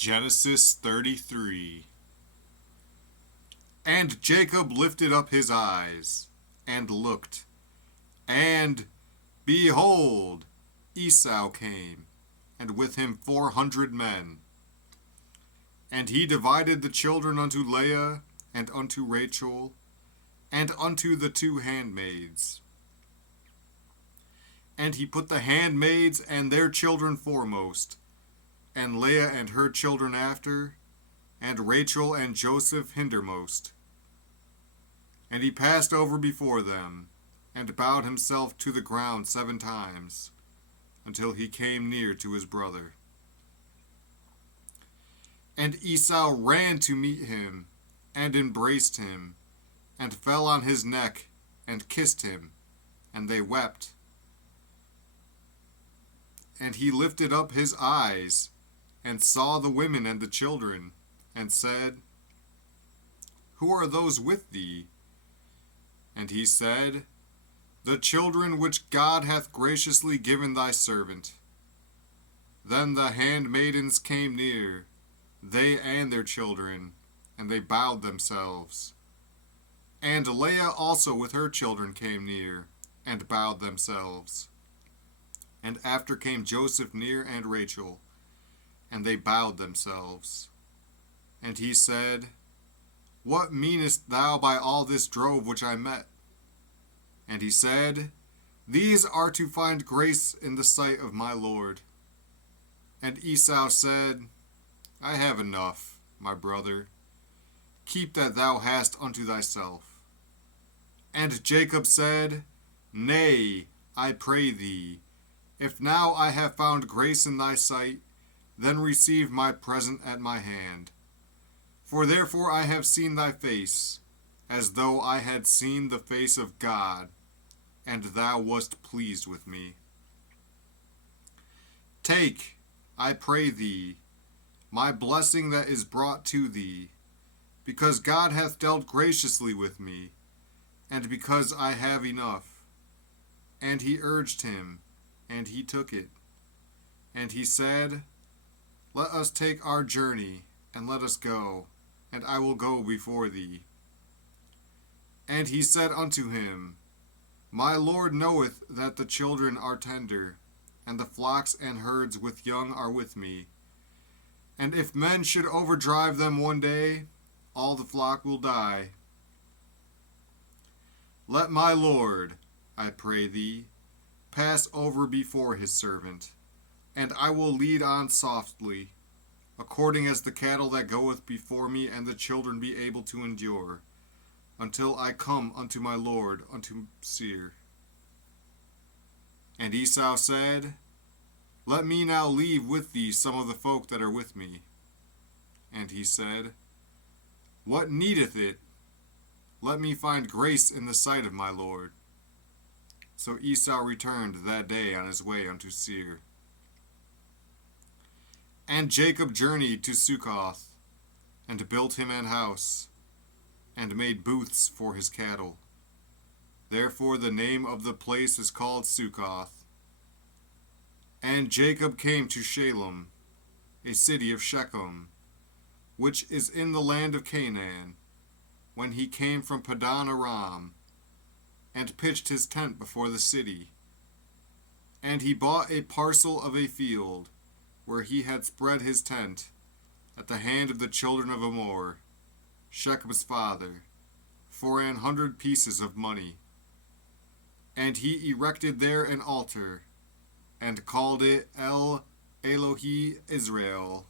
Genesis 33. And Jacob lifted up his eyes, and looked, and behold, Esau came, and with him 400 men. And he divided the children unto Leah, and unto Rachel, and unto the 2 handmaids. And he put the handmaids and their children foremost, and Leah and her children after, and Rachel and Joseph hindermost. And he passed over before them, and bowed himself to the ground 7 times, until he came near to his brother. And Esau ran to meet him, and embraced him, and fell on his neck, and kissed him, and they wept. And he lifted up his eyes, and saw the women and the children, and said, Who are those with thee? And he said, The children which God hath graciously given thy servant. Then the handmaidens came near, they and their children, and they bowed themselves. And Leah also with her children came near, and bowed themselves. And after came Joseph near, and Rachel, and they bowed themselves. And he said, What meanest thou by all this drove which I met? And he said, These are to find grace in the sight of my Lord. And Esau said, I have enough, my brother. Keep that thou hast unto thyself. And Jacob said, Nay, I pray thee, if now I have found grace in thy sight, then receive my present at my hand. For therefore I have seen thy face, as though I had seen the face of God, and thou wast pleased with me. Take, I pray thee, my blessing that is brought to thee, because God hath dealt graciously with me, and because I have enough. And he urged him, and he took it. And he said, Let us take our journey, and let us go, and I will go before thee. And he said unto him, My Lord knoweth that the children are tender, and the flocks and herds with young are with me. And if men should overdrive them one day, all the flock will die. Let my Lord, I pray thee, pass over before his servant, and I will lead on softly, according as the cattle that goeth before me and the children be able to endure, until I come unto my Lord, unto Seir. And Esau said, Let me now leave with thee some of the folk that are with me. And he said, What needeth it? Let me find grace in the sight of my Lord. So Esau returned that day on his way unto Seir. And Jacob journeyed to Succoth, and built him an house, and made booths for his cattle. Therefore the name of the place is called Succoth. And Jacob came to Shalem, a city of Shechem, which is in the land of Canaan, when he came from Padan Aram, and pitched his tent before the city. And he bought a parcel of a field, where he had spread his tent, at the hand of the children of Amor, Shechem's father, for 100 pieces of money. And he erected there an altar, and called it El Elohi Israel.